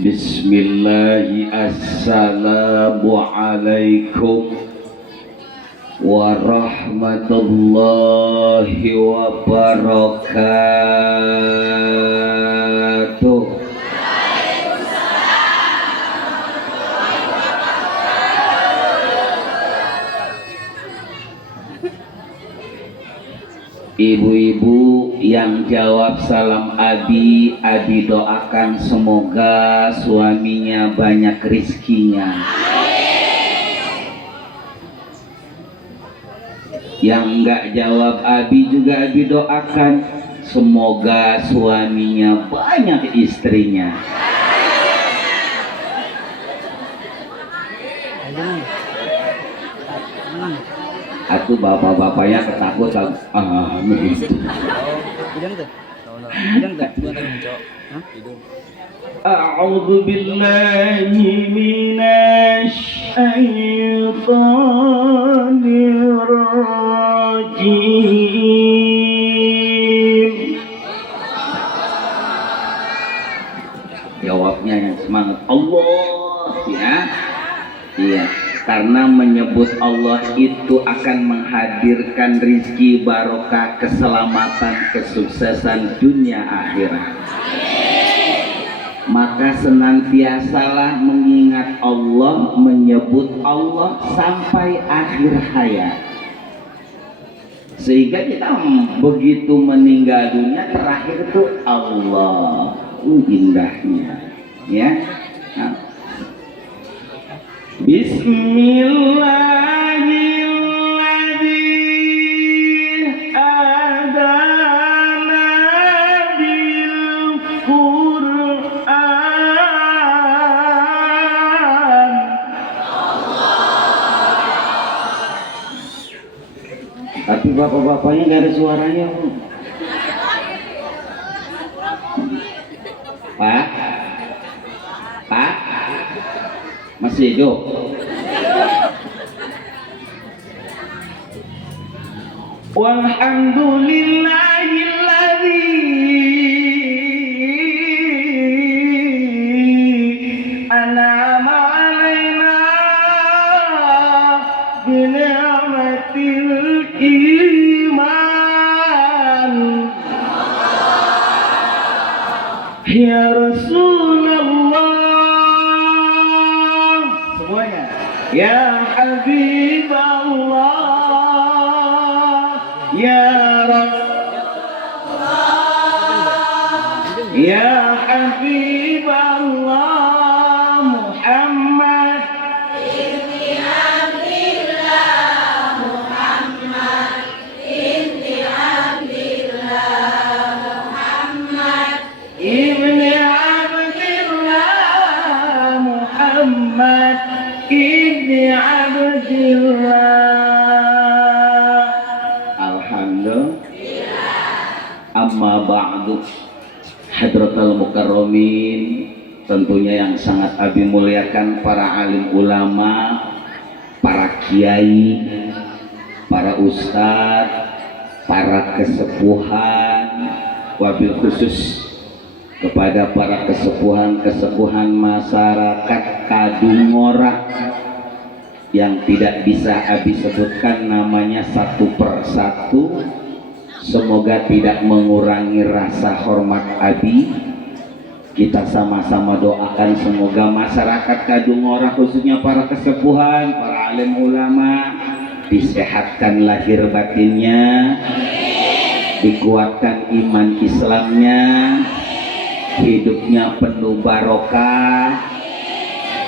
Bismillahi assalamualaikum warahmatullahi wabarakatuh. Ibu-ibu yang jawab salam Abi doakan semoga suaminya banyak rizkinya. Yang enggak jawab Abi juga Abi doakan semoga suaminya banyak istrinya. Aku bapak-bapaknya ketakutan. Amin. A'udzu billahi minasy syaithanir rajim. Jawabnya yang semangat. Allah ya. Iya. Karena menyebut Allah itu akan menghadirkan rizki, barokah, keselamatan, kesuksesan dunia akhirat. Maka senantiasalah mengingat Allah, menyebut Allah sampai akhir hayat. Sehingga kita begitu meninggal dunia terakhir itu Allah. Indahnya ya. Nah. Bismillahirrahmanirrahim. Adana bil Qur'an. Tapi bapak-bapaknya nggak ada suaranya. Pak, Pak, masih hidup. Walhamdulillahilladzi an'ama 'alaina bi ni'matil iman. Ya Rasulullah, semuanya. Ya Habiballah, ya Rasulullah, ya Habiballah Muhammad ibni Abdillah, Muhammad ibni Abdillah, Muhammad ibni Abdillah, Muhammad ibni Abdillah. Alhamdulillah. Amma ba'du. Hadratal mukarramin, tentunya yang sangat Abi muliakan para alim ulama, para kiai, para ustadz, para kesepuhan, wabil khusus kepada para kesepuhan masyarakat Kadungora yang tidak bisa Abi sebutkan namanya satu persatu. Semoga tidak mengurangi rasa hormat Abi. Kita sama-sama doakan semoga masyarakat Kadungora khususnya para kesepuhan, para alim ulama disehatkan lahir batinnya, dikuatkan iman Islamnya, hidupnya penuh barokah,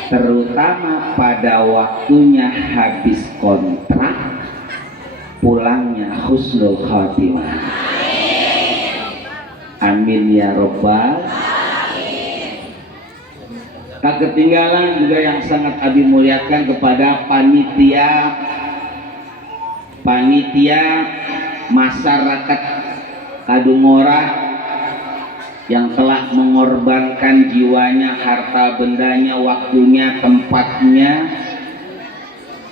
terutama pada waktunya habis kontrak pulangnya husnul khatimah. Amin ya robbal. Tak ketinggalan juga yang sangat Abi muliakan kepada panitia masyarakat Kadungora yang telah mengorbankan jiwanya, harta bendanya, waktunya, tempatnya.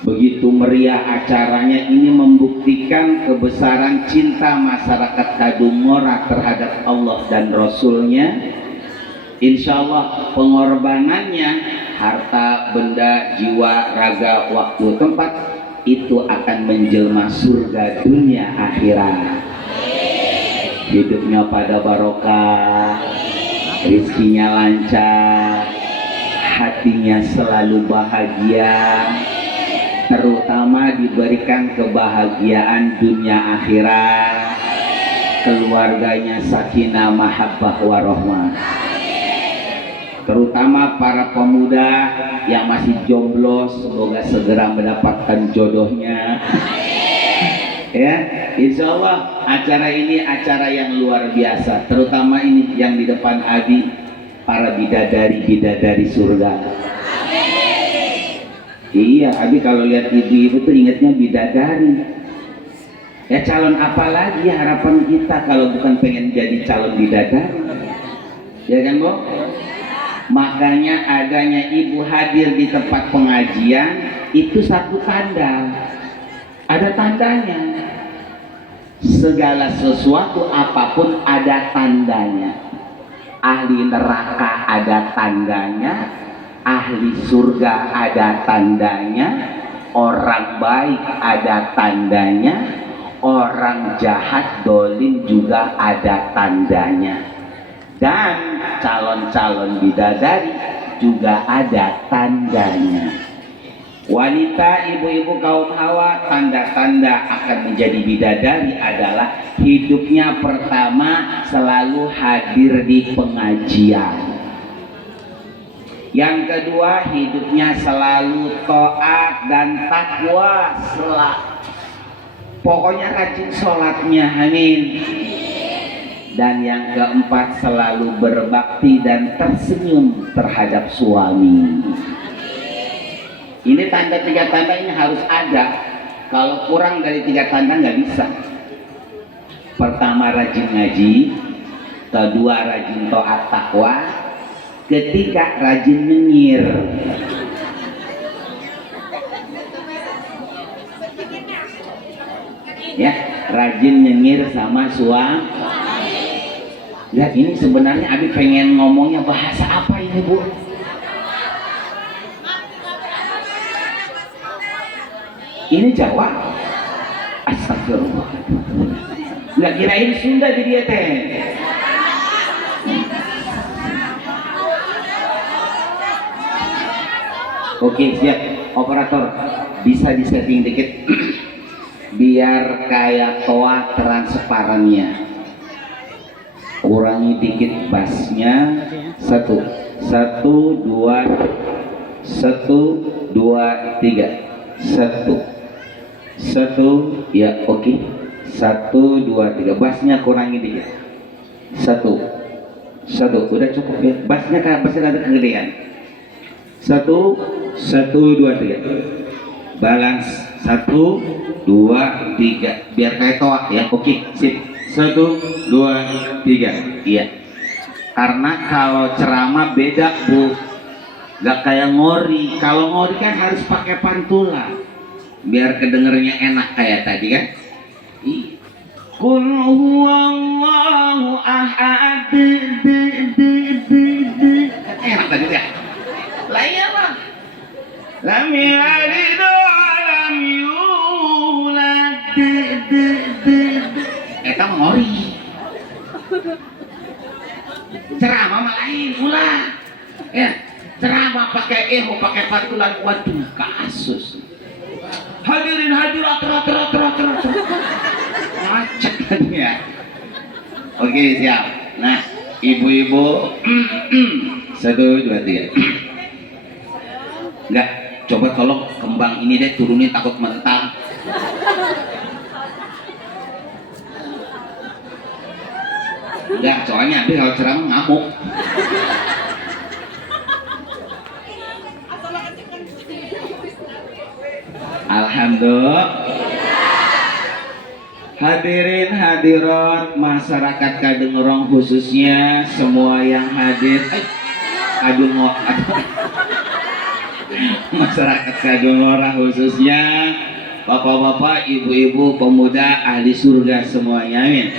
Begitu meriah acaranya. Ini membuktikan kebesaran cinta masyarakat Kadungora terhadap Allah dan Rasulnya. Insya Allah pengorbanannya, harta, benda, jiwa, raga, waktu, tempat, itu akan menjelma surga dunia akhirat. Hidupnya pada barokah, rizkinya lancar, hatinya selalu bahagia, terutama diberikan kebahagiaan dunia akhirat, keluarganya sakinah mahabbah warahmah. Terutama para pemuda yang masih jomblo, semoga segera mendapatkan jodohnya. Ya, insya Allah acara ini acara yang luar biasa. Terutama ini yang di depan Abi, para bidadari surga. Iya, Abi kalau lihat ibu-ibu tuh ingatnya bidadari. Ya, calon apa lagi harapan kita kalau bukan pengen jadi calon bidadari? Ya kan, Bu? Makanya adanya ibu hadir di tempat pengajian itu satu tanda. Ada tandanya. Segala sesuatu apapun ada tandanya. Ahli neraka ada tandanya, ahli surga ada tandanya, orang baik ada tandanya, orang jahat dolim juga ada tandanya. Dan calon-calon bidadari juga ada tandanya. Wanita, ibu-ibu kaum hawa, tanda-tanda akan menjadi bidadari adalah hidupnya pertama selalu hadir di pengajian. Yang kedua, hidupnya selalu taat dan takwa, pokoknya rajin sholatnya, amin. Dan yang keempat, selalu berbakti dan tersenyum terhadap suami. Ini tanda, tiga tanda ini harus ada. Kalau kurang dari tiga tanda nggak bisa. Pertama, rajin ngaji. Kedua, rajin taat takwa. Ketiga, rajin nyengir. Ya, rajin nyengir sama suami. Ya, ini sebenarnya Abi pengen ngomongnya bahasa apa ini, Bu? Ini Jawa. Astagfirullah. Nggak kirain Sunda di dia teh. Oke, siap. Operator, bisa disetting dikit biar kayak toa transparannya. Kurangi dikit bassnya. Satu, dua, tiga. Satu, ya, oke. 1, 2, 3. Bassnya kurangi dikit. Satu, udah cukup ya. Bassnya ada kegedean. 1, 2, 3. Balance. 1, 2, 3. Biar kayak toa ya. Oke, sip. 1, 2, 3. Iya. Karena kalau ceramah beda, Bu. Gak kayak ngori. Kalau ngori kan harus pakai pantulan biar kedengernya enak kayak tadi kan. Qul huwallahu ahad. Enak tadi ya. Lah iya Bang. Lam yalid wa lam yulad. Eta ngori. Ceramah mah lain ulah. Ya, ceramah pakai pakai pantulan, waduh kasus. Hadirin hadirat macet kan ya. Oke, siap. Nah, ibu-ibu 1, 2, 3. Enggak, coba tolong kembang ini deh turunin, takut mentah. Enggak, soalnya nanti kalau ceramah ngamuk. Alhamdulillah. Hadirin hadirat masyarakat Kadengerong khususnya semua yang hadir. Masyarakat Kadengerong khususnya bapak-bapak, ibu-ibu, pemuda ahli surga semuanya, amin.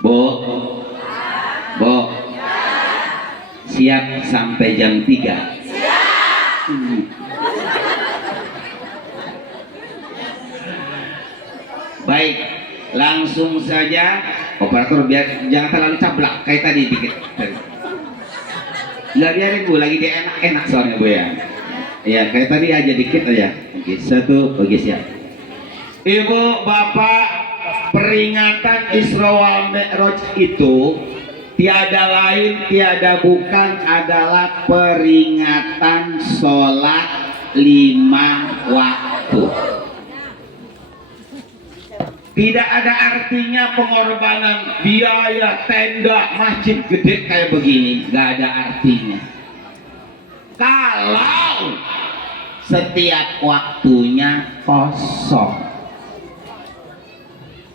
Bu, siap sampai jam 3? Baik, langsung saja operator, biar jangan terlalu cablak kayak tadi dikit. Nggak, biarin Bu, lagi dia enak-enak soalnya Bu ya. Ya kayak tadi aja dikit aja. Oke, satu, oke siap. Ibu, bapak, peringatan Isra wal Mi'raj itu tiada lain tiada bukan adalah peringatan sholat 5 waktu. Tidak ada artinya pengorbanan biaya tenda masjid gede kayak begini, nggak ada artinya kalau setiap waktunya kosong.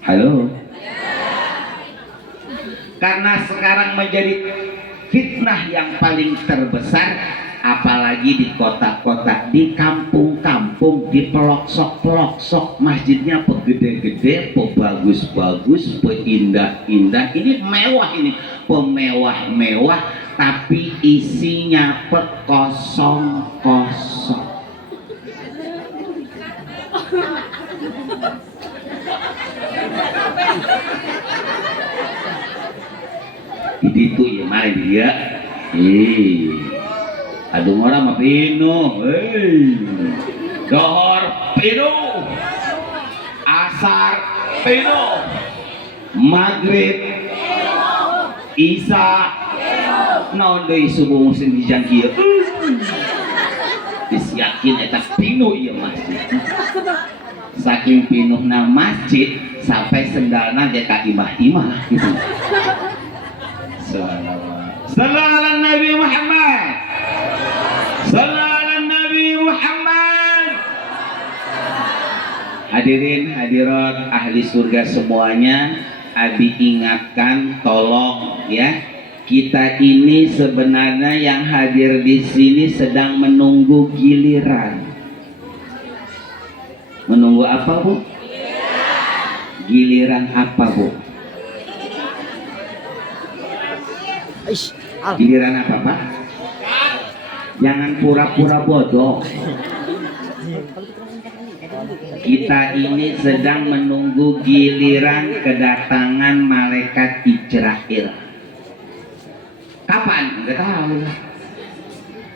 Halo? Karena sekarang menjadi fitnah yang paling terbesar, apalagi di kota-kota, di kampung-kampung, di pelosok-pelosok, masjidnya pegede-gede, pebagus-bagus, peindah-indah, ini mewah, ini pemewah-mewah, tapi isinya pekosong-kosong. Itu ya main dia. Aduh orang mah pino, dohor pino, asar pino, maghrib, isya, naon deui subuh musim dijangkieu. Geus yakin eta pino ieu masjid. Saking pinuhna masjid sampai sendalna ge ka imah-imah gitu. Sallallahu ala Nabi Muhammad. Sallallahu ala Nabi Muhammad. Hadirin hadirat ahli surga semuanya, Abi ingatkan tolong ya, kita ini sebenarnya yang hadir di sini sedang menunggu giliran. Menunggu apa Bu? Giliran apa Bu? Giliran apa Pak? Jangan pura-pura bodoh. Kita ini sedang menunggu giliran kedatangan malaikat Israel. Kapan? Nggak tahu.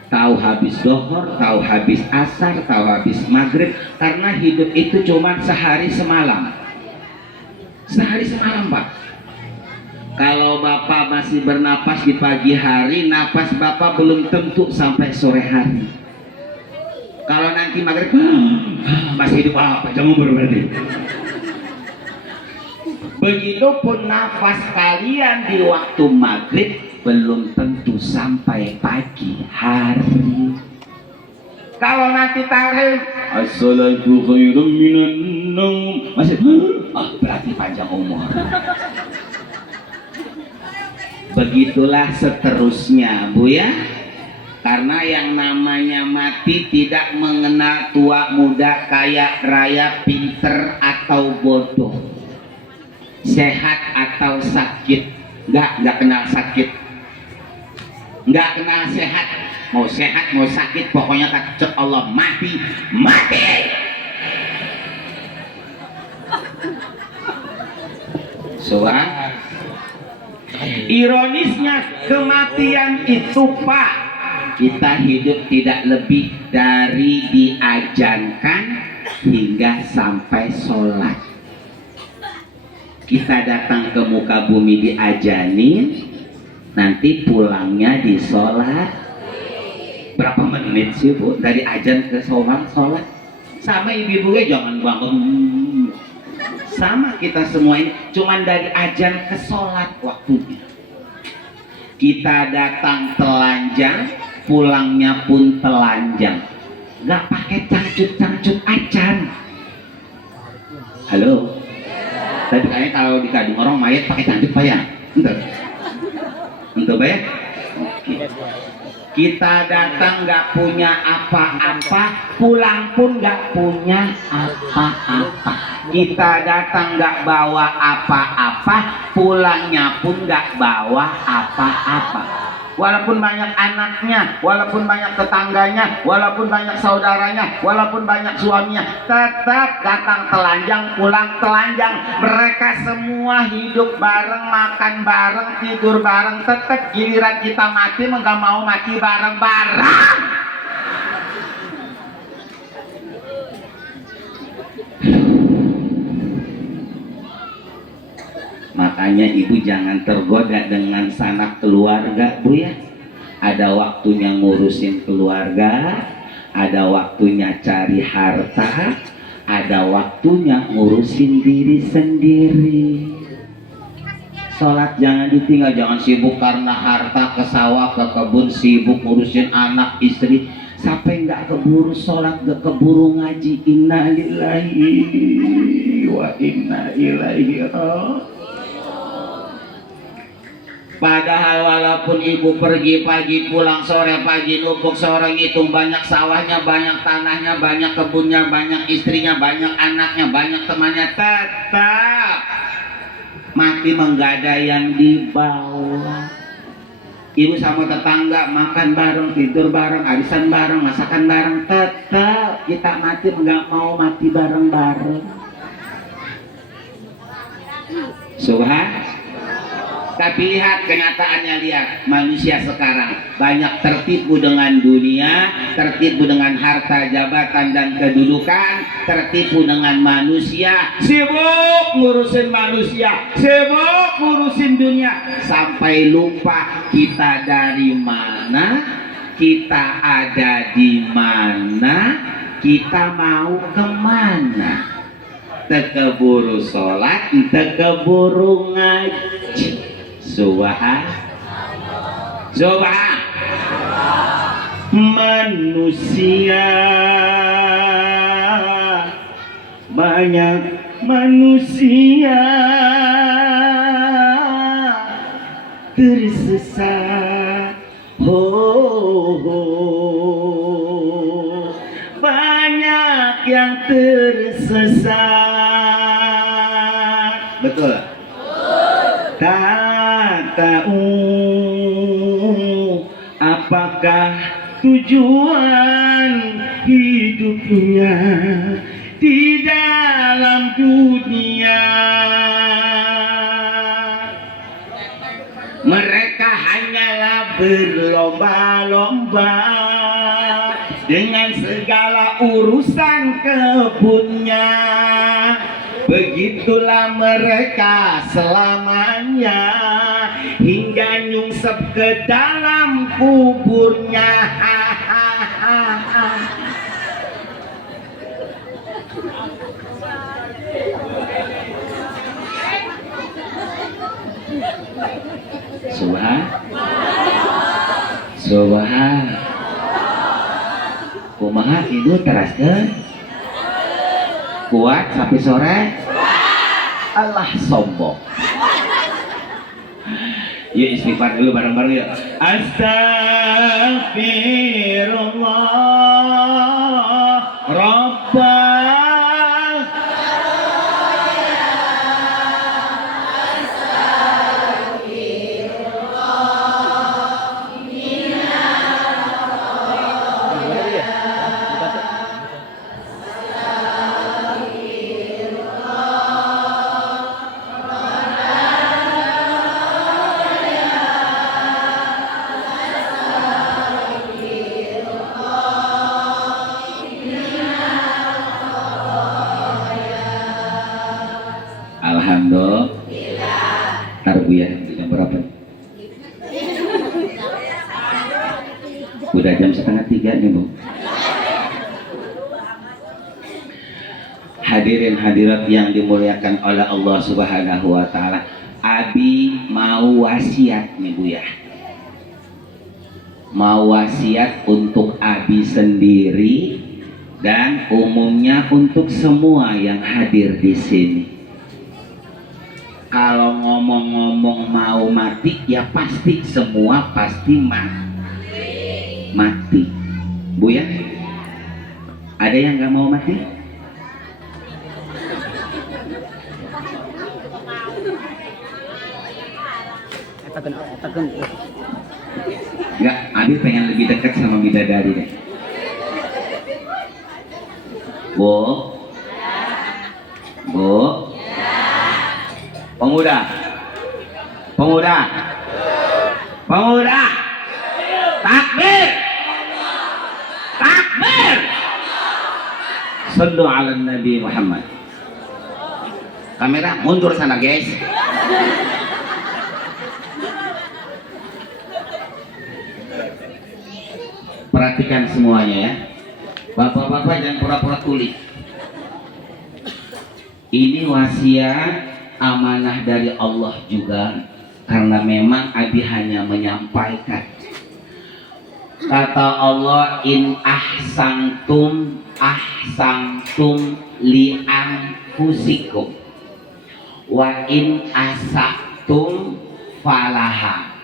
Tahu habis dohor, tahu habis asar, tahu habis maghrib. Karena hidup itu cuma sehari semalam. Sehari semalam Pak. Kalau Bapak masih bernapas di pagi hari, napas Bapak belum tentu sampai sore hari. Kalau nanti maghrib, masih hidup panjang umur berarti. Begitupun nafas kalian di waktu maghrib belum tentu sampai pagi hari. Kalau nanti tarik, as-salatu khairum minan naum, masih berarti panjang umur. Begitulah seterusnya Bu ya, karena yang namanya mati tidak mengenal tua muda, kaya raya, pinter atau bodoh, sehat atau sakit, nggak kenal sakit, nggak kenal sehat, mau sehat mau sakit pokoknya kata Allah mati. Soal ironisnya kematian itu Pak, kita hidup tidak lebih dari diajankan hingga sampai sholat. Kita datang ke muka bumi diajanin, nanti pulangnya di sholat. Berapa menit sih Bu dari ajan ke sholat? Sama ibu-ibunya jangan bangun. Sama kita semua ini cuman dari ajan ke sholat waktunya. Kita datang telanjang, pulangnya pun telanjang, nggak pakai cangcut-cangcut acan. Halo. Tapi kayaknya kalau di kadung orang mayat pakai cantik pak ya? Untuk bayar? Oke. Kita datang nggak punya apa-apa, pulang pun nggak punya apa-apa. Kita datang nggak bawa apa-apa, pulangnya pun nggak bawa apa-apa. Walaupun banyak anaknya, walaupun banyak tetangganya, walaupun banyak saudaranya, walaupun banyak suaminya, tetap datang telanjang, pulang telanjang. Mereka semua hidup bareng, makan bareng, tidur bareng. Tetap giliran kita mati, nggak mau mati bareng-bareng. Makanya ibu jangan tergoda dengan sanak keluarga bu ya. Ada waktunya ngurusin keluarga, ada waktunya cari harta, ada waktunya ngurusin diri sendiri. Sholat jangan ditinggal, jangan sibuk karena harta, ke sawah, ke kebun, sibuk ngurusin anak, istri, sampai nggak keburu sholat, nggak keburu ngaji. Inna lillahi wa inna ilaihi raji'un. Padahal walaupun ibu pergi pagi, pulang sore, pagi numpuk sore, ngitung banyak sawahnya, banyak tanahnya, banyak kebunnya, banyak istrinya, banyak anaknya, banyak temannya, tetap mati nggak ada yang dibawa. Ibu sama tetangga makan bareng, tidur bareng, arisan bareng, masakan bareng, tetap kita mati nggak mau mati bareng-bareng. Subhan. Tapi lihat kenyataannya, lihat manusia sekarang banyak tertipu dengan dunia, tertipu dengan harta, jabatan dan kedudukan, tertipu dengan manusia, sibuk ngurusin manusia, sibuk ngurusin dunia, sampai lupa kita dari mana, kita ada di mana, kita mau kemana. Tekeburu sholat, tekeburu ngaji. Subhan. Manusia, banyak manusia tersesat. Banyak yang tersesat. Betul. Tak tahu apakah tujuan hidupnya di dalam dunia. Mereka hanyalah berlomba-lomba dengan segala urusan kebunnya. Begitulah mereka selamanya hingga nyungsep ke dalam kuburnya. Subhan. Subhan. Kumaha ibu teraskeun? Kuat sampai sore? Allah sombong. Yuk istighfar dulu bareng-bareng ya. Astaghfirullah Rabbana. Alhamdulillah. Tarbiyah jam berapa? Udah jam 2:30 nih bu. Hadirin hadirat yang dimuliakan oleh Allah Subhanahu wa Ta'ala, Abi mau wasiat nih bu ya. Mau wasiat untuk Abi sendiri dan umumnya untuk semua yang hadir di sini. Kalau ngomong-ngomong mau mati, ya pasti semua pasti mati. Bu ya, ada yang nggak mau mati? Nggak, Abi pengen lebih dekat sama bidadari deh. Bu, Bu, pemuda, pemuda, pemuda, takbir, takbir, sallu ala Nabi Muhammad. Kamera mundur sana guys. Perhatikan semuanya ya. Bapak-bapak jangan pura-pura tuli. Ini wasiat amanah dari Allah juga, karena memang Abi hanya menyampaikan. Kata Allah, in ahsantum li anfusikum wa in asaktum falaha.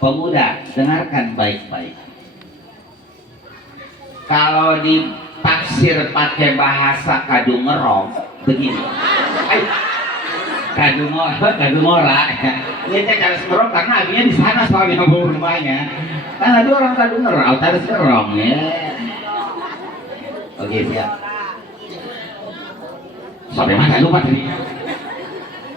Pemuda, dengarkan baik-baik. Kalau ditafsir pakai bahasa kadungerong begini, kadungora, ini harus ngerong karena abinya di sana soalnya rumahnya. Kan ada orang kadungerong, harus ngerong ya. Oke siap. Sampai mana lupa tadi?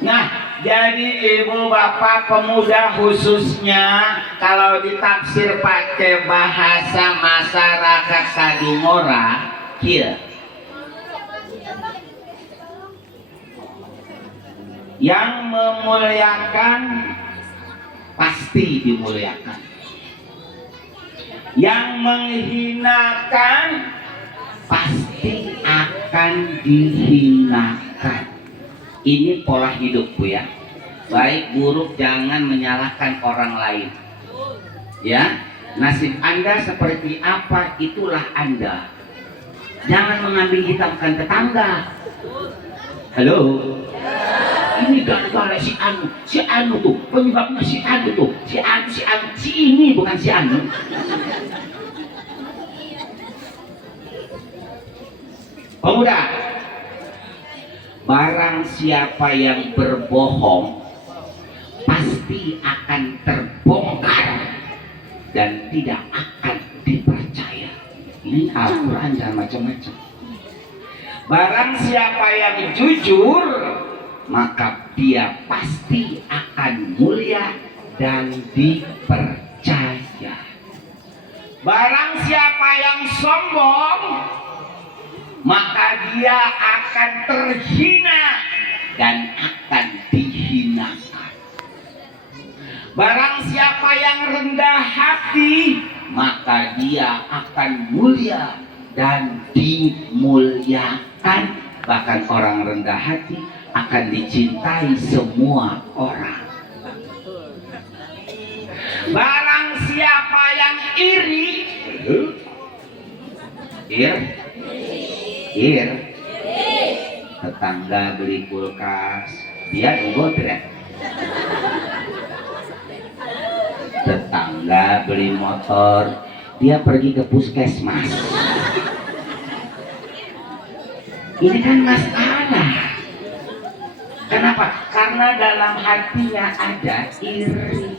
Nah, jadi ibu bapak pemuda khususnya kalau ditafsir pakai bahasa masyarakat kadungora, kia. Yang memuliakan pasti dimuliakan. Yang menghinakan pasti akan dihinakan. Ini pola hidup Bu ya. Baik buruk jangan menyalahkan orang lain. Ya, nasib Anda seperti apa itulah Anda. Jangan mengambil hitamkan tetangga. Halo. Ini gara-gara si Anu tuh, penyebabnya si Anu tuh, si ini bukan si Anu. Pemuda, barang siapa yang berbohong pasti akan terbongkar dan tidak akan dipercaya. Ini Al-Quran, jangan macam-macam. Barang siapa yang jujur, maka dia pasti akan mulia dan dipercaya. Barang siapa yang sombong, maka dia akan terhina dan akan dihinakan. Barang siapa yang rendah hati, maka dia akan mulia dan dimuliakan. Bahkan orang rendah hati akan dicintai semua orang. Barang siapa yang iri, tetangga beli kulkas, dia nggodret. Tetangga beli motor, dia pergi ke puskesmas. Ini kan masalah. Kenapa? Karena dalam hatinya ada iri.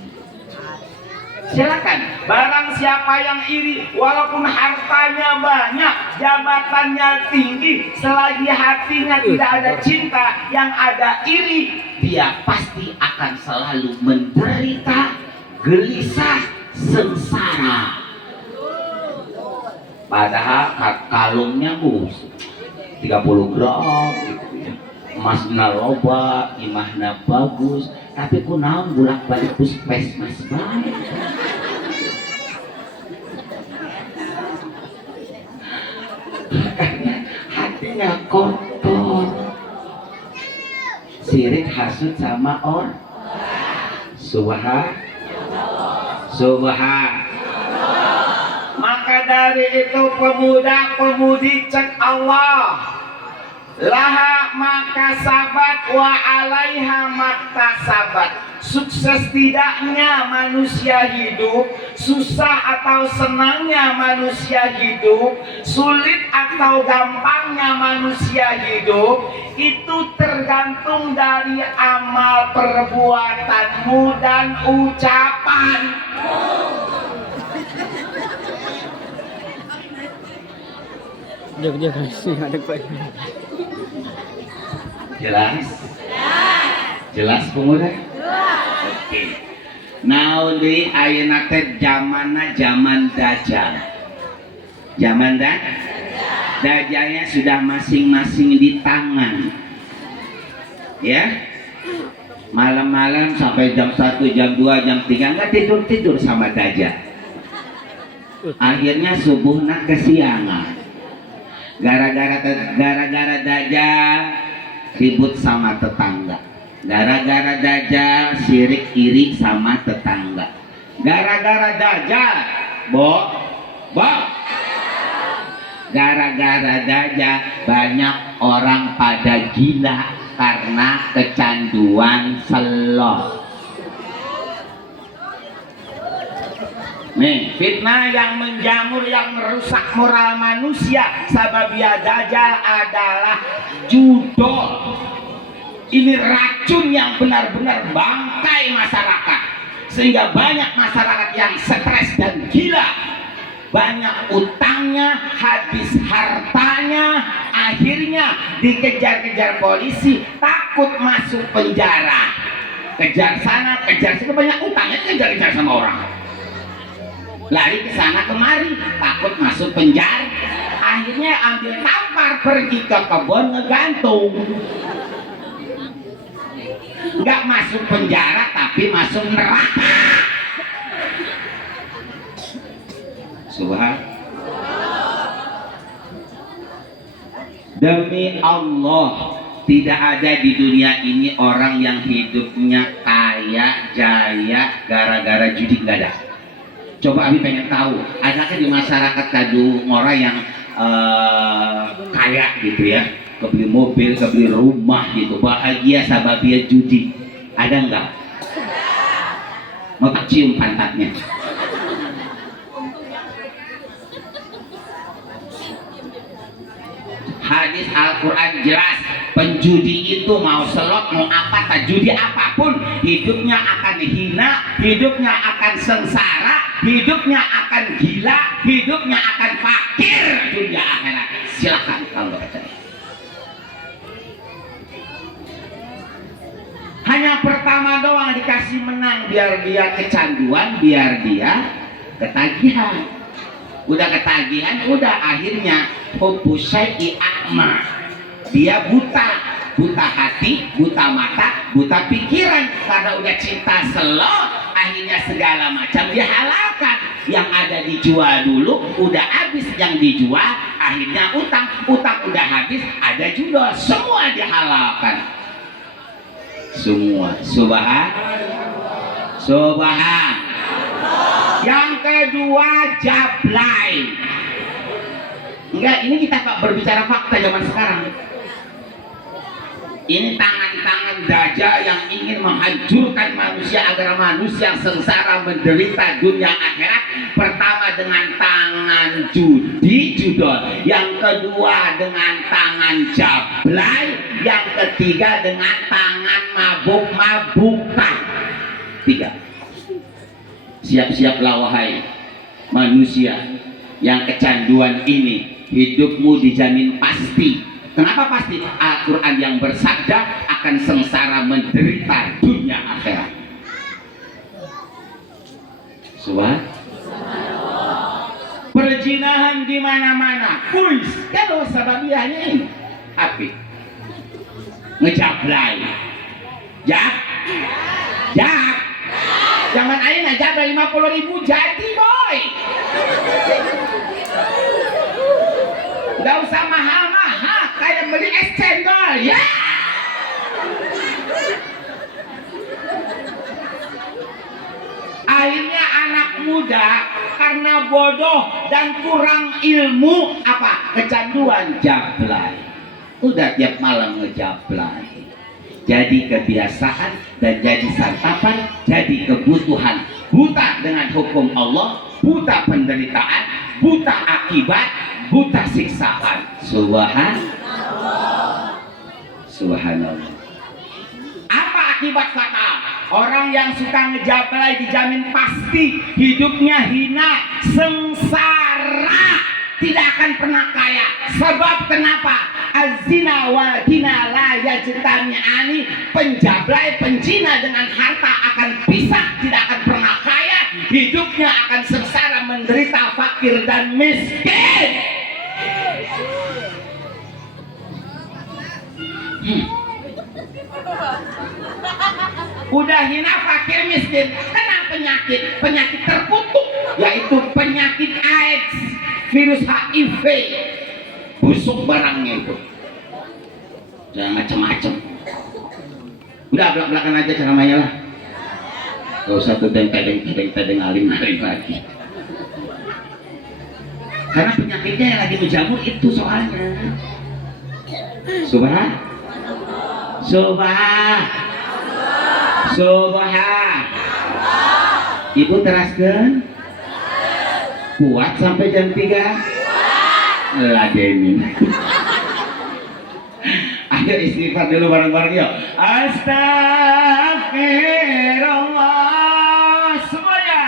Silakan, barang siapa yang iri, walaupun hartanya banyak, jabatannya tinggi, selagi hatinya tidak ada cinta, yang ada iri, dia pasti akan selalu menderita, gelisah, sengsara. Padahal kalungnya 30 gram gitu ya. Emasna loba, imahna bagus, tapi ku naon bolak-balik puskesmas bae. Karena hatinya kotor. Sirik hasud sama orang. Subhan. Maka dari itu pemuda-pemudi cek Allah, laha maka sabat wa alaiha maka sabat. Sukses tidaknya manusia hidup, susah atau senangnya manusia hidup, sulit atau gampangnya manusia hidup, itu tergantung dari amal perbuatanmu dan ucapan. Dia guys, ada baiknya. Jelas? Jelas pemuda? Oke. Now di ayeuna teh zamanna zaman dajjal. Zaman dajjalnya sudah masing-masing di tangan. Ya. Malam-malam sampai jam 1, jam 2, jam 3 enggak tidur-tidur sama dajjal. Akhirnya subuhna kesiangan. Gara-gara dajjal ribut sama tetangga. Gara-gara dajjal sirik iri sama tetangga. Gara-gara dajjal, gara-gara dajjal banyak orang pada gila karena kecanduan selo. Nih, fitnah yang menjamur yang merusak moral manusia sababia dajjal adalah judol. Ini racun yang benar-benar bangkai masyarakat, sehingga banyak masyarakat yang stres dan gila, banyak utangnya, habis hartanya, akhirnya dikejar-kejar polisi, takut masuk penjara, kejar sana, kejar sini, banyak utangnya, kejar-kejar sama orang, lari ke sana kemari, takut masuk penjara, akhirnya ambil tampar pergi ke kebun ngegantung. Nggak masuk penjara tapi masuk neraka. Subhan. Demi Allah, tidak ada di dunia ini orang yang hidupnya kaya jaya gara-gara judi, nggak ada. Coba Abi pengen tahu, adakah di masyarakat kadu orang yang kaya gitu ya, kebeli mobil, kebeli rumah gitu, bahagia sababia judi, ada enggak? Mau tak cium pantatnya? Hadis Al-Quran jelas, penjudi itu mau selot, mau apa, tak judi apapun, hidupnya akan hina, hidupnya akan sengsara, hidupnya akan gila, hidupnya akan fakir dunia akhirat. Silakan kalau percaya. Hanya pertama doang dikasih menang biar dia kecanduan, biar dia ketagihan. Udah ketagihan, udah akhirnya hubusai akma. Dia buta, buta hati, buta mata, buta pikiran karena udah cinta selo, akhirnya segala macam dihalalkan. Yang ada dijual dulu, udah habis yang dijual, akhirnya utang udah habis, ada judul, semua dihalalkan. Semua. Subhan. Yang kedua jablay. Enggak, ini kita berbicara fakta zaman sekarang. Ini tangan-tangan dajjal yang ingin menghancurkan manusia agar manusia sengsara menderita dunia akhirat. Pertama dengan tangan judi judol, yang kedua dengan tangan jablay, yang ketiga dengan tangan mabuk-mabukan. 3. Siap-siaplah wahai manusia yang kecanduan ini, hidupmu dijamin pasti. Kenapa pasti? Al-Quran yang bersabda akan sengsara menderita dunia akhirat. Perjinahan di mana-mana. Kuis, kalau sababiahnya ini api. Ngejablay. Jak. Zaman ayeuna jablay 50.000 jadi boy. Gak usah mahal-mahal kayak beli es cendol ya. Akhirnya anak muda karena karena bodoh dan kurang ilmu apa? Kecanduan jablay. Udah tiap malam ngejablay. Jadi kebiasaan dan jadi santapan, jadi kebutuhan. Buta dengan hukum Allah, buta penderitaan, buta akibat, buta siksaan. Subhanallah. Apa akibat fatal? Orang yang suka ngejablay dijamin pasti hidupnya hina, sengsara, tidak akan pernah kaya. Sebab kenapa? Azina wa dina la yajtami'ani. Penjablay, pencina dengan harta akan pisah, tidak akan pernah kaya. Hidupnya akan sengsara, menderita, fakir dan miskin. Udah hina, fakir, miskin, kena penyakit, penyakit terkutuk, yaitu penyakit AIDS, virus HIV. Busuk barangnya itu, jangan macam-macam. Udah belak-belakan aja ceramahnya lah, gak usah tuh tedeng alim lagi. Karena penyakitnya yang lagi menjamur itu soalnya. Subhan. Ibu teraskan kuat sampai jam 3. Ladenin. Ayo istighfar dulu bareng-bareng yuk. Astagfirullah semuanya.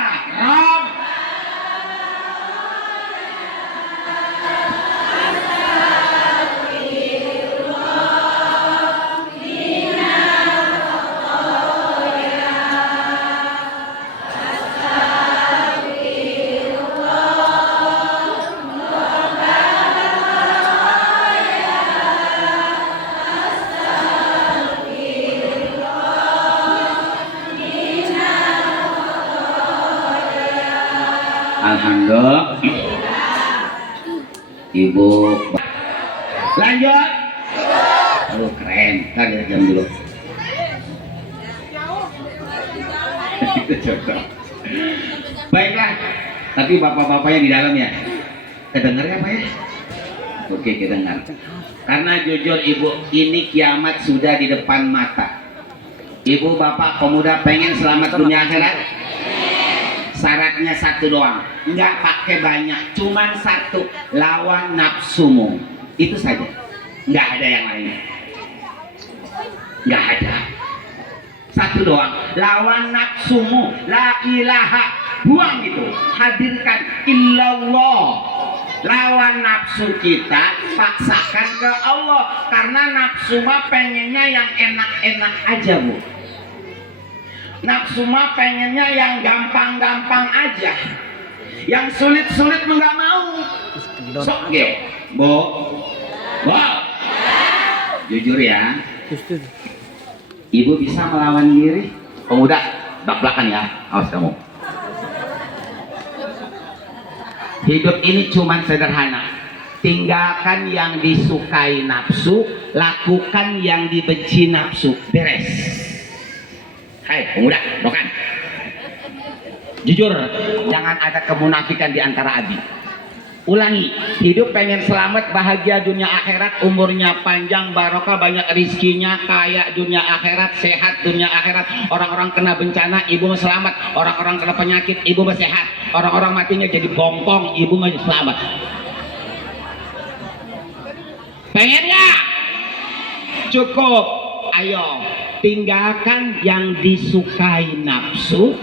Alhamdulillah. Ibu lanjut. Aduh keren, tadi jam dulu. Baiklah, tapi bapak-bapaknya di dalam ya. Kedengar ya Pak ya? Oke, kedengar. Karena jujur ibu, ini kiamat sudah di depan mata. Ibu bapak pemuda pengen selamat dunia akhirat? Syaratnya satu doang, nggak pakai banyak, cuman satu, lawan nafsumu, itu saja, nggak ada yang lain, nggak ada, satu doang, lawan nafsumu, la ilaha, buang itu, hadirkan illallah, lawan nafsu kita, paksakan ke Allah, karena nafsu mah pengennya yang enak-enak aja bu. Nafsu mah pengennya yang gampang-gampang aja, yang sulit-sulit nggak mau. Sok ge, bo, jujur ya, ibu bisa melawan diri. Pemuda, bak-bakan ya, awas kamu. Hidup ini cuma sederhana. Tinggalkan yang disukai nafsu, lakukan yang dibenci nafsu. Beres. Hai pemuda, bukan. Jujur, jangan ada kemunafikan di antara abi. Ulangi, hidup pengen selamat, bahagia dunia akhirat, umurnya panjang, barokah, banyak rizkinya, kaya dunia akhirat, sehat dunia akhirat. Orang-orang kena bencana, ibu mau selamat. Orang-orang kena penyakit, ibu mau sehat. Orang-orang matinya jadi bongkong, ibu mau selamat. Pengen nggak? Cukup, ayo. Tinggalkan yang disukai nafsu,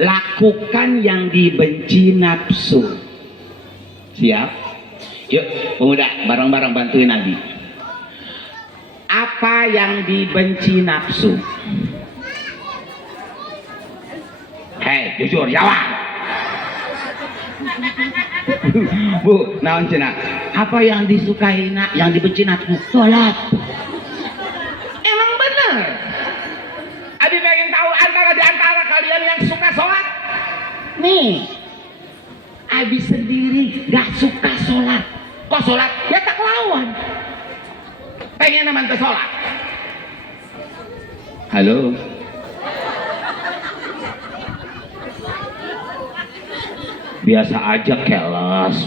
lakukan yang dibenci nafsu. Siap? Yuk pemuda, bareng-bareng bantuin Nabi. Apa yang dibenci nafsu? Hei, jujur, jawab. Bu, naon cenah? Apa yang disukai yang dibenci nafsu? Sholat. Emang bener? Abi pengen tahu di antara kalian yang suka sholat? Nih, Abi sendiri gak suka sholat. Kok sholat? Ya tak lawan. Pengen naman ke sholat. Halo. Biasa aja kelas.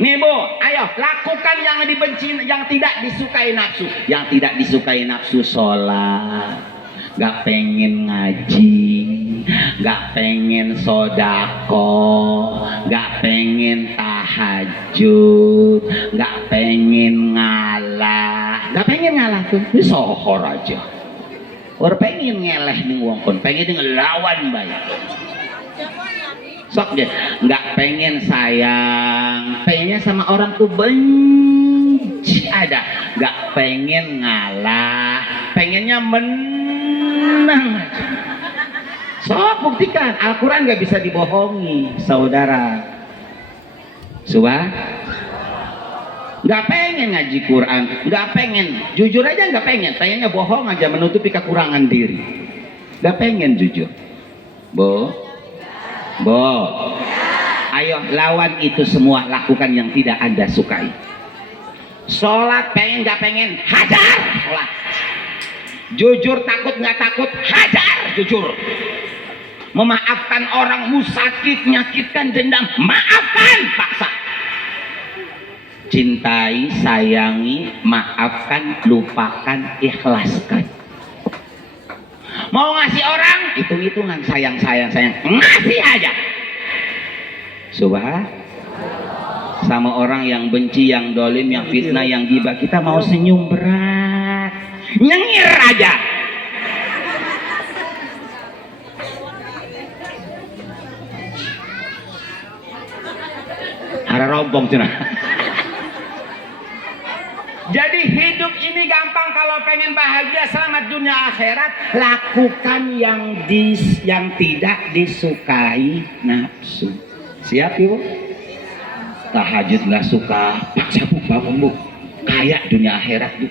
Nih Bu, ayo lakukan yang dibenci, yang tidak disukai nafsu. Yang tidak disukai nafsu, sholat, gak pengen ngaji, gak pengen sodako, gak pengen tahajud, gak pengen ngalah. Gak pengen ngalah tuh, ini sohor aja. Orang pengen ngeleh nih wong kon, pengen ngelawan baik. Sok deh, nggak pengen sayang, pengennya sama orang tuh benci ada, nggak pengen ngalah, pengennya menang aja. Sok buktikan, Al-Quran nggak bisa dibohongi, saudara. Nggak pengen ngaji Quran, nggak pengen, jujur aja nggak pengen, pengennya bohong aja menutupi kekurangan diri, nggak pengen jujur, ayo lawan itu semua, lakukan yang tidak Anda sukai. Sholat pengen gak pengen, hajar sholat. Jujur takut gak takut, hajar jujur. Memaafkan orang musakit, menyakitkan, dendam, maafkan, paksa. Cintai, sayangi, maafkan, lupakan, ikhlaskan. Mau ngasih orang, hitung-hitungan, sayang, ngasih aja. Sama orang yang benci, yang dolim, yang fitnah, yang gibah, kita mau senyum berat, nyengir aja. Hara rompong cina. Jadi hidup ini gampang kalau pengen bahagia, selamat dunia akhirat. Lakukan yang tidak disukai nafsu. Siap ibu? Tahajud nggak suka, paksa bu bangun bu. Kayak dunia akhirat bu.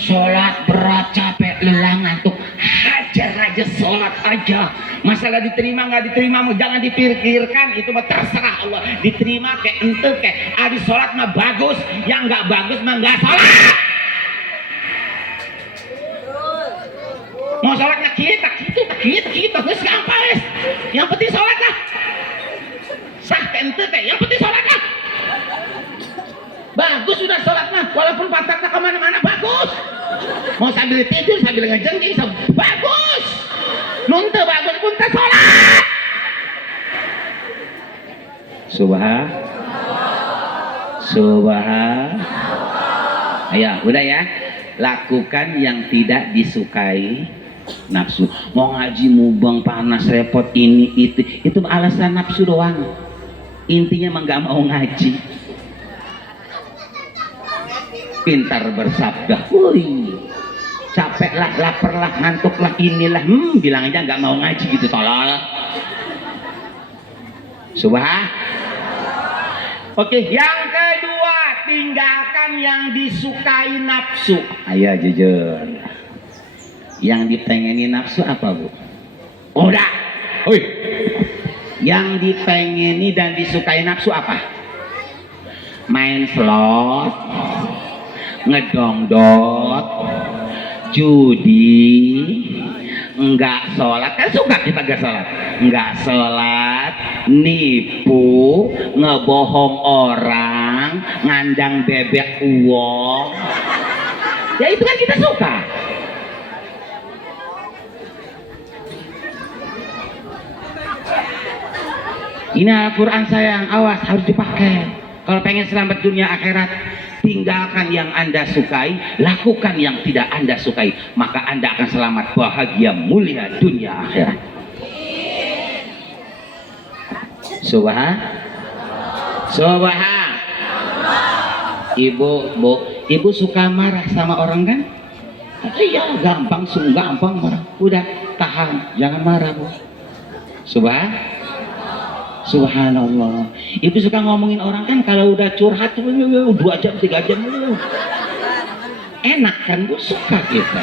Sholat berat, capek, lelah, ngantuk, hajar aja, sholat aja. Masalah diterima nggak diterima, jangan dipikirkan, itu mah terserah Allah. Diterima kayak ente kayak adi sholat mah bagus, yang nggak bagus mah nggak sholat. Mau sholatnya kita terus gampang es. Yang penting sholat lah. Sah ente kayak, yang penting sholat lah. Bagus sudah sholat mah, walaupun pantatnya kemana-mana bagus. Mau sambil tidur, sambil ngejengking, bagus. Nunte bagus pun tak sholat. Ayo, udah ya. Lakukan yang tidak disukai nafsu. Mau ngaji mubang panas repot ini itu alasan nafsu doang. Intinya mah nggak mau ngaji. Pintar bersabda, woi, capek lah, lapar lah, ngantuk lah, inilah, bilang aja nggak mau ngaji gitu, tolol. Oke, yang kedua, tinggalkan yang disukai nafsu. Ayo jujur. Yang dipengeni nafsu apa bu? Udah. Yang dipengeni dan disukai nafsu apa? Main slot, ngedongdot, judi, enggak sholat, kan suka kita enggak sholat, enggak sholat, nipu, ngebohong orang, ngandang bebek uang, ya itu kan kita suka. Ini Al-Quran sayang, awas harus dipakai. Kalau pengen selamat dunia akhirat, tinggalkan yang Anda sukai, lakukan yang tidak Anda sukai, maka Anda akan selamat, bahagia, mulia dunia akhirat. Ibu suka marah sama orang kan? Iya, gampang marah. Udah, tahan, jangan marah bu. Subhanallah. Ibu suka ngomongin orang kan, kalau udah curhat 2 jam 3 jam enak kan bu, suka kita.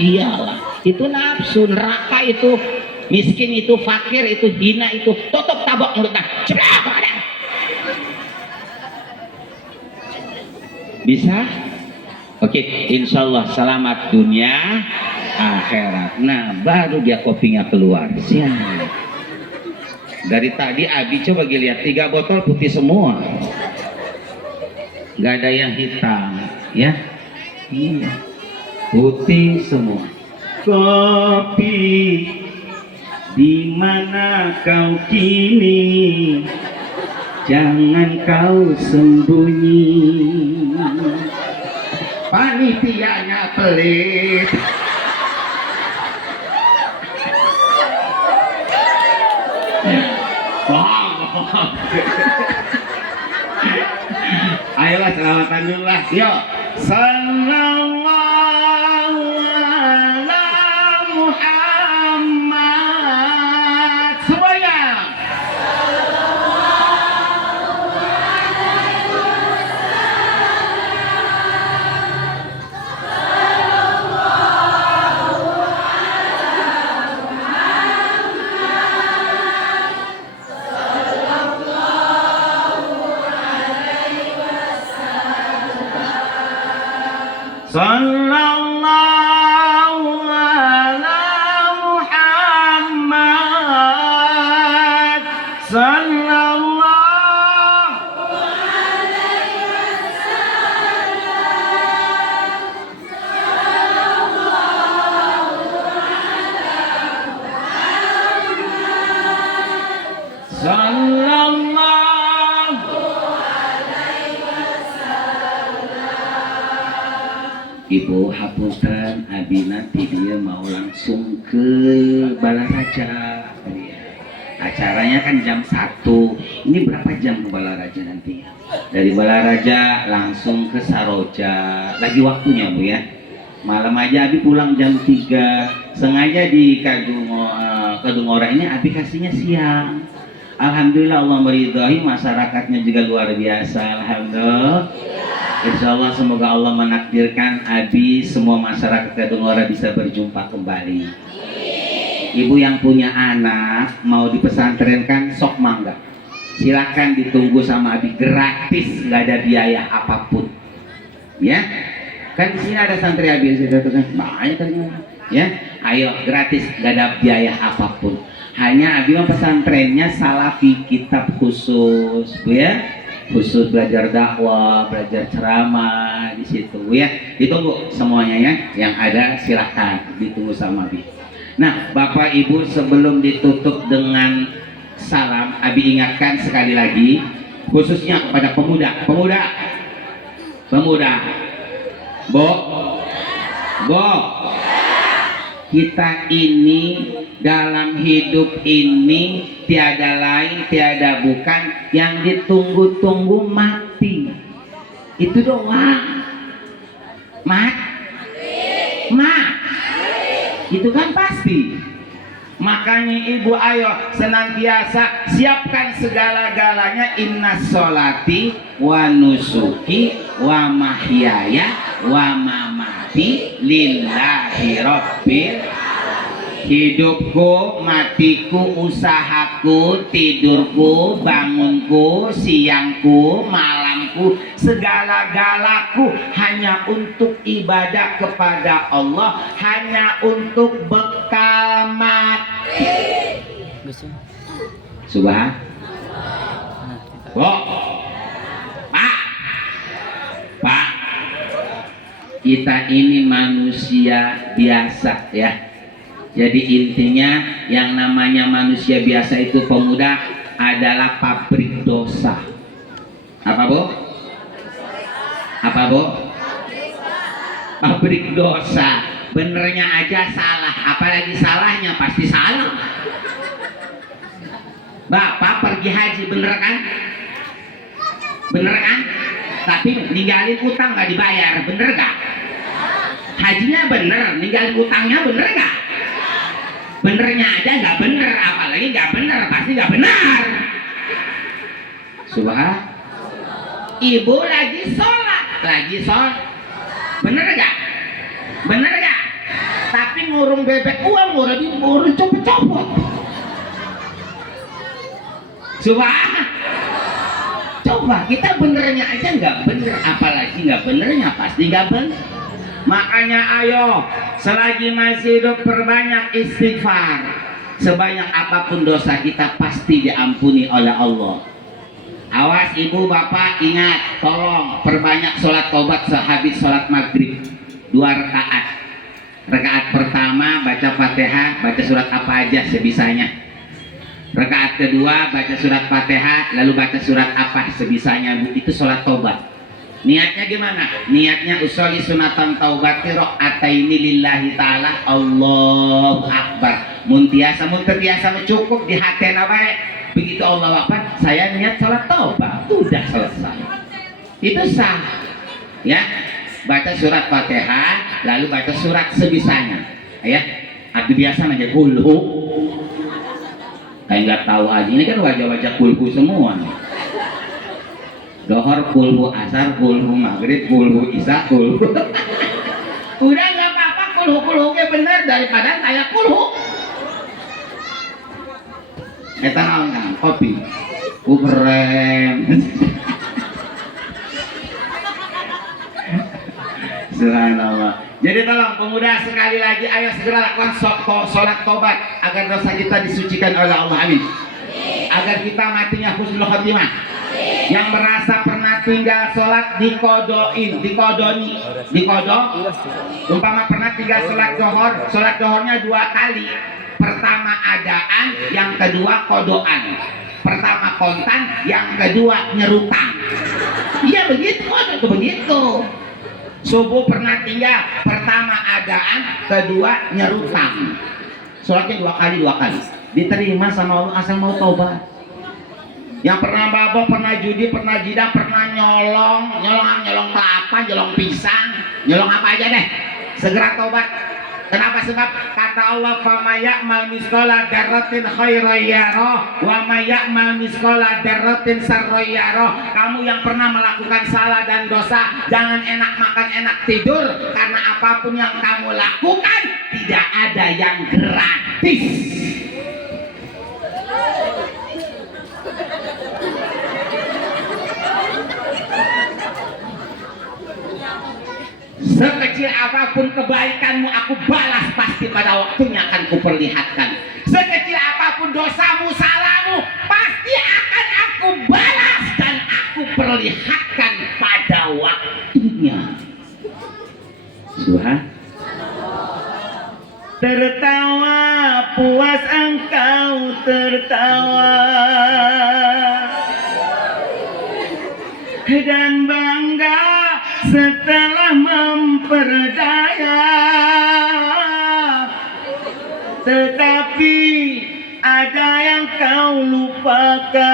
Iyalah, itu nafsu. Neraka itu, miskin itu, fakir itu, hina itu, tutup tabok mulutnya. Bisa? Oke, insyaallah selamat dunia akhirat. Nah, baru dia kopinya keluar. Siap. Dari tadi Abi coba lihat 3 botol putih semua. Nggak ada yang hitam, ya? Iya. Putih semua. Kopi, di mana kau kini? Jangan kau sembunyi. Panitianya pelit. Ayolah selawatan dulu lah. Yuk. Sallallahu ala Muhammad. Semuanya. Sallallahu ala Muhammad. Sallallahu alaihi wasallam. Sallallahu Ibu hapunten, Abi nanti dia mau langsung ke Balaraja. Acaranya kan jam 1. Ini berapa jam ke Balaraja nanti? Dari Balaraja langsung ke Saroja. Lagi waktunya Bu ya. Malam aja Abi pulang jam 3. Sengaja di Kadungora ini Abi kasihnya siang. Alhamdulillah Allah meridhai, masyarakatnya juga luar biasa. Alhamdulillah. Insya Allah semoga Allah menakdirkan Abi semua masyarakat Kadungora bisa berjumpa kembali. Ibu yang punya anak mau dipesantrenkan sok mangga. Silakan ditunggu sama Abi gratis, nggak ada biaya apapun. Ya, kan di sini ada santri Abi kan banyak kan ya. Ayo gratis, nggak ada biaya apapun. Hanya Abi pesantrennya salafi, kitab khusus, Bu ya. Khusus belajar dakwah, belajar ceramah di situ ya. Ditunggu semuanya ya. Yang ada silakan ditunggu sama Abi. Nah, Bapak Ibu sebelum ditutup dengan salam, Abi ingatkan sekali lagi khususnya kepada pemuda. Bo. Kita ini dalam hidup ini tiada lain tiada bukan yang ditunggu-tunggu mati. Itu doang. Itu kan pasti. Makanya ibu ayo senantiasa siapkan segala-galanya. Inna sholati wa nusuki wa mahyaya wa mamati lillahi rabbil. Hidupku, matiku, usahaku, tidurku, bangunku, siangku, malamku, segala-galaku hanya untuk ibadah kepada Allah, hanya untuk bekal mati. Subhan. Pak, kita ini manusia biasa ya. Jadi intinya yang namanya manusia biasa itu pemuda adalah pabrik dosa. Apa Bu? Pabrik dosa. Benernya aja salah, apalagi salahnya pasti salah. Bapak pergi haji bener kan? Tapi ninggalin utang nggak dibayar, bener gak? Hajinya bener, ninggalin utangnya bener gak? Benernya aja nggak bener, apalagi nggak bener pasti nggak benar. Subhan. Ibu lagi sholat, bener gak? Tapi ngurung bebek uang, ngurung copot. Subhan. Coba kita benernya aja nggak bener, apalagi nggak benernya pasti nggak bener. Makanya ayo selagi masih hidup perbanyak istighfar. Sebanyak apapun dosa kita pasti diampuni oleh Allah. Awas ibu bapak, ingat, tolong perbanyak sholat tobat sehabis sholat maghrib 2 rakaat. Rakaat pertama baca Fatihah, baca surat apa aja sebisanya. Rakaat kedua baca surat Fatihah, lalu baca surat apa sebisanya. Itu sholat tobat. Niatnya gimana? Niatnya usolli sunatan taubati rakaataini lillahi ta'ala Allahu Akbar. Mun terbiasa cukup di hatena bae. Begitu Allah Akbar, saya niat sholat taubat, udah selesai. Itu sah. Ya. Baca surat Fatihah, lalu baca surat sebisanya. Ya. Aku biasa aja kulhu. Kayak nggak tahu aja, ini kan wajah-wajah kulhu semua nih. Dohor kulhu, asar kulhu, maghrib kulhu, isya kulhu. Udah nggak apa-apa kulhu-kulhunya bener daripada saya kulhu. Kita naon kopi, keren. Subhanallah. Jadi tolong pemuda sekali lagi, ayo segera lakukan sholat tobat agar dosa kita disucikan oleh Allah. Amin. Agar kita matinya husnul khotimah. Yang merasa pernah tinggal sholat dikodoni. Umpama pernah tinggal sholat johornya 2 kali. Pertama adaan, yang kedua kodoan. Pertama kontan, yang kedua nyerutang. Iya begitu, itu begitu. Subuh pernah tinggal, pertama adaan, kedua nyerutang. Sholatnya 2 kali. Diterima sama Allah asal mau tobat. Yang pernah mabok, pernah judi, pernah jidah, pernah nyolong apa, nyolong pisang, nyolong apa aja deh, segera tobat. Kenapa? Sebab kata Allah, "Fama ya'mal misqala dzarratin khairan yarah wa may ya'mal misqala dzarratin syarran yarah." Kamu yang pernah melakukan salah dan dosa, jangan enak makan, enak tidur, karena apapun yang kamu lakukan tidak ada yang gratis. Sekecil apapun kebaikanmu aku balas pasti pada waktunya akan kuperlihatkan. Sekecil apapun dosamu, salahmu pasti akan aku balas dan aku perlihatkan pada waktunya. Subhan. Tertawa puas engkau tertawa dan bangga setelah memperdaya, tetapi ada yang kau lupakan.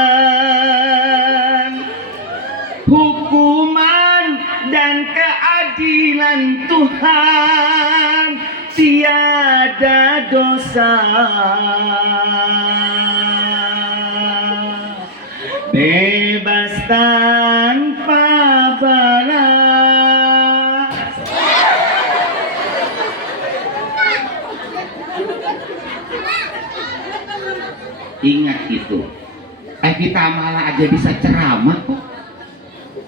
Hukuman dan keadilan Tuhan tiada dosa. Bebas tanpa balas. Ingat itu. Kita malah aja bisa ceramah kok.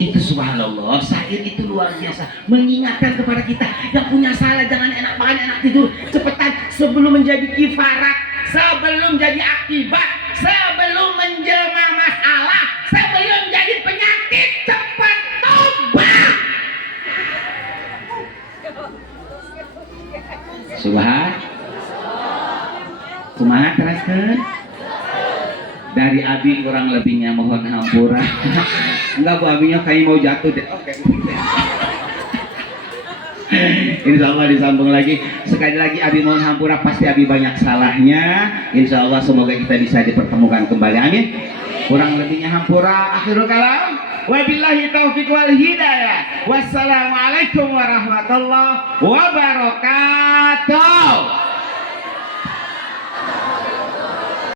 Itu subhanallah, syair itu luar biasa, mengingatkan kepada kita yang punya salah jangan enak makan, enak tidur, cepetan sebelum menjadi kifarat, sebelum jadi akibat, sebelum menjelma masalah, sebelum jadi penyakit, cepat tobat. Subhan. Kumaha teraskeun? Dari Abi kurang lebihnya mohon hampura. Enggak, Bu, Abinya kayak mau jatuh deh. Oke. Insya Allah disambung lagi. Sekali lagi Abi mohon hampura, pasti Abi banyak salahnya. Insya Allah semoga kita bisa dipertemukan kembali. Amin. Kurang lebihnya hampura. Akhirul kalam. Wabillahi taufiq wal hidayah. Wassalamualaikum warahmatullahi wabarakatuh.